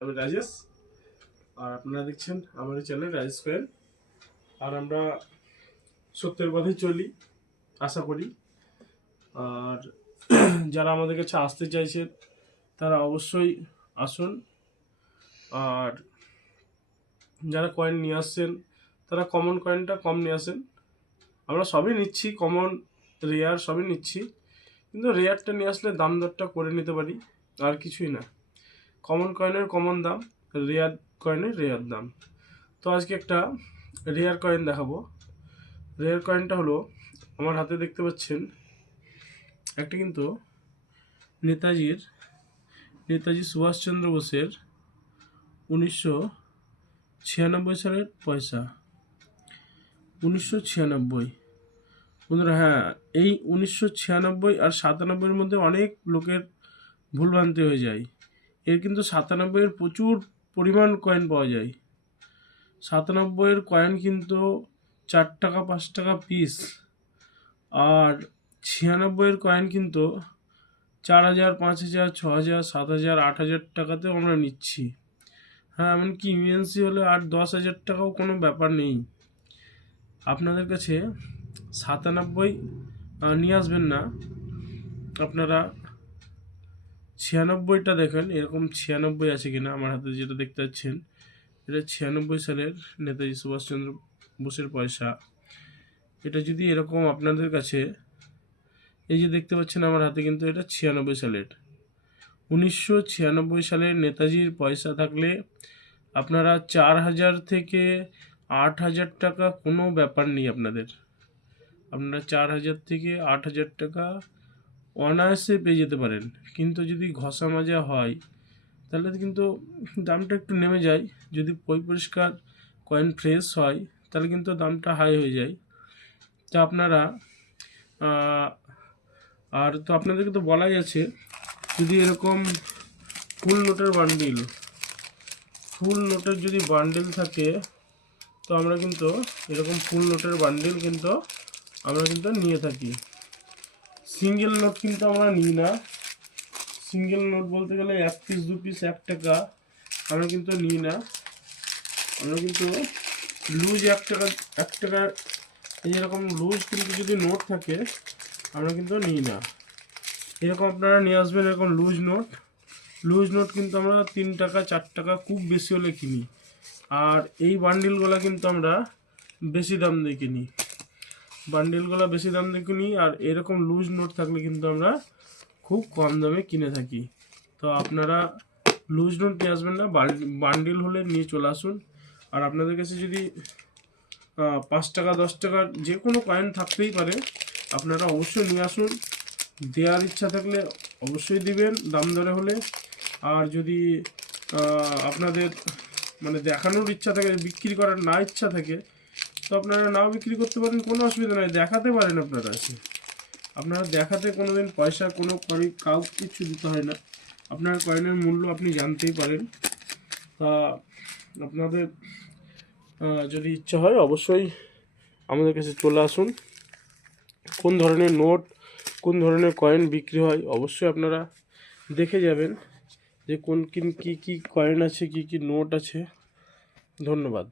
আমি রাজেশ, আর আপনারা দেখছেন আমাদের চ্যানেল রাজেশ কোয়েল আর আমরা সত্যের পথে চলি, আশা করি। আর যারা আমাদের কাছে আসতে চাইছেন তারা অবশ্যই আসুন। আর যারা কয়েন নিয়ে আসছেন, তারা কমন কয়েনটা কম নিয়ে আসেন। আমরা সবই নিচ্ছি কমন রেয়ার সবই নিচ্ছি। কিন্তু রেয়ারটা নিয়ে আসলে দাম দরটা করে নিতে পারি, আর কিছুই না। কমন কয়েনের কমন দাম রেয়ার কয়েনের রেয়ার দাম। তো আজকে একটা রেয়ার কয়েন দেখাবো। রেয়ার কয়েনটা হলো, আমার হাতে দেখতে পাচ্ছেন, একটা কিন্তু নেতাজির, নেতাজি সুভাষচন্দ্র বোসের উনিশশো ছিয়ানব্বই সালের পয়সা। উনিশশো ছিয়ানব্বই। বন্ধুরা হ্যাঁ এই উনিশশো ছিয়ানব্বই আর সাতানব্বইয়ের মধ্যে অনেক লোকের ভুলভ্রান্তি হয়ে যায়। এর কিন্তু সাতানব্বইয়ের প্রচুর পরিমাণ কয়েন পাওয়া যায়। সাতানব্বইয়ের কয়েন কিন্তু চার টাকা, পাঁচ টাকা পিস আর ছিয়ানব্বইয়ের কয়েন কিন্তু চার হাজার, পাঁচ হাজার, ছ হাজার, সাত হাজার, আট হাজার টাকাতেও আমরা নিচ্ছি। হ্যাঁ এমনকি ইমার্জেন্সি হলে আট দশ হাজার টাকাও কোনো ব্যাপার নেই। আপনাদের কাছে সাতানব্বই নিয়ে আসবেন না। আপনারা ছিয়ানব্বইটা দেখেন, এরকম ছিয়ানব্বই আছে কিনা আমার হাতে যেটা দেখতে পাচ্ছেন। এটা ছিয়ানব্বই সালের নেতাজি সুভাষচন্দ্র বোসের পয়সা। এটা যদি এরকম আপনাদের কাছে, এই যে দেখতে পাচ্ছেন আমার হাতে কিন্তু এটা ছিয়ানব্বই সালের। উনিশশো ছিয়ানব্বই সালের নেতাজির পয়সা থাকলে আপনারা চার হাজার থেকে আট হাজার টাকা কোনো ব্যাপার নেই আপনাদের। আপনারা চার হাজার থেকে আট হাজার টাকা অনায়াসে পেয়ে যেতে পারেন। কিন্তু যদি ঘষা মাজা হয়, তাহলে কিন্তু দামটা একটু নেমে যায়। যদি পই পরিষ্কার কয়েন ফ্রেশ হয়, তাহলে কিন্তু দামটা হাই হয়ে যায়। তো আপনারা আর তো আপনাদেরকে তো বলাই আছে, যদি এরকম ফুল নোটের বান্ডিল ফুল নোটের যদি বান্ডিল থাকে, তো আমরা কিন্তু এরকম ফুল নোটের বান্ডিল কিন্তু আমরা কিন্তু নিয়ে থাকি। সিঙ্গেল নোট কিন্তু আমরা নিই না। সিঙ্গেল নোট বলতে গেলে এক পিস দু পিস এক টাকা আমরা কিন্তু নিই না। আমরা কিন্তু লুজ এক টাকা এক টাকা, এই যেরকম লুজ কিন্তু যদি নোট থাকে, আমরা কিন্তু নিই না। এরকম আপনারা নিয়ে আসবেন এরকম লুজ নোট লুজ নোট কিন্তু আমরা তিন টাকা, চার টাকা খুব বেশি হলে কিনি। আর এই বান্ডিলগুলো কিন্তু আমরা বেশি দাম দিয়ে কিনি। বান্ডিলগুলো বেশি দাম দিয়ে কিনি আর এরকম লুজ নোট থাকলে কিন্তু আমরা খুব কম দামে কিনে থাকি। তো আপনারা লুজ নোট নিয়ে আসবেন না বান্ডিল হলে নিয়ে চলে আসুন। আর আপনাদের কাছে যদি পাঁচ টাকা, দশ টাকার যে কোনো কয়েন থাকতেই পারে, আপনারা অবশ্যই নিয়ে আসুন। দেওয়ার ইচ্ছা থাকলে অবশ্যই দিবেন, দাম দরে হলে। আর যদি আপনাদের মানে দেখানোর ইচ্ছা থাকে, বিক্রি করার না ইচ্ছা থাকে তো আপনারা নাও বিক্রি করতে পারেন, কোনো অসুবিধা নাই, দেখাতে পারেন আপনারা এসে। আপনারা দেখাতে কোনো দিন পয়সা, কোনো কাউ কিছু দিতে হয় না। আপনার কয়েনের মূল্য আপনি জানতেই পারেন। তা আপনাদের যদি ইচ্ছা হয়, অবশ্যই আমাদের কাছে চলে আসুন। কোন ধরনের নোট, কোন ধরনের কয়েন বিক্রি হয়, অবশ্যই আপনারা দেখে যাবেন যে কোন কিন কী কী কয়েন আছে, কী কী নোট আছে। ধন্যবাদ।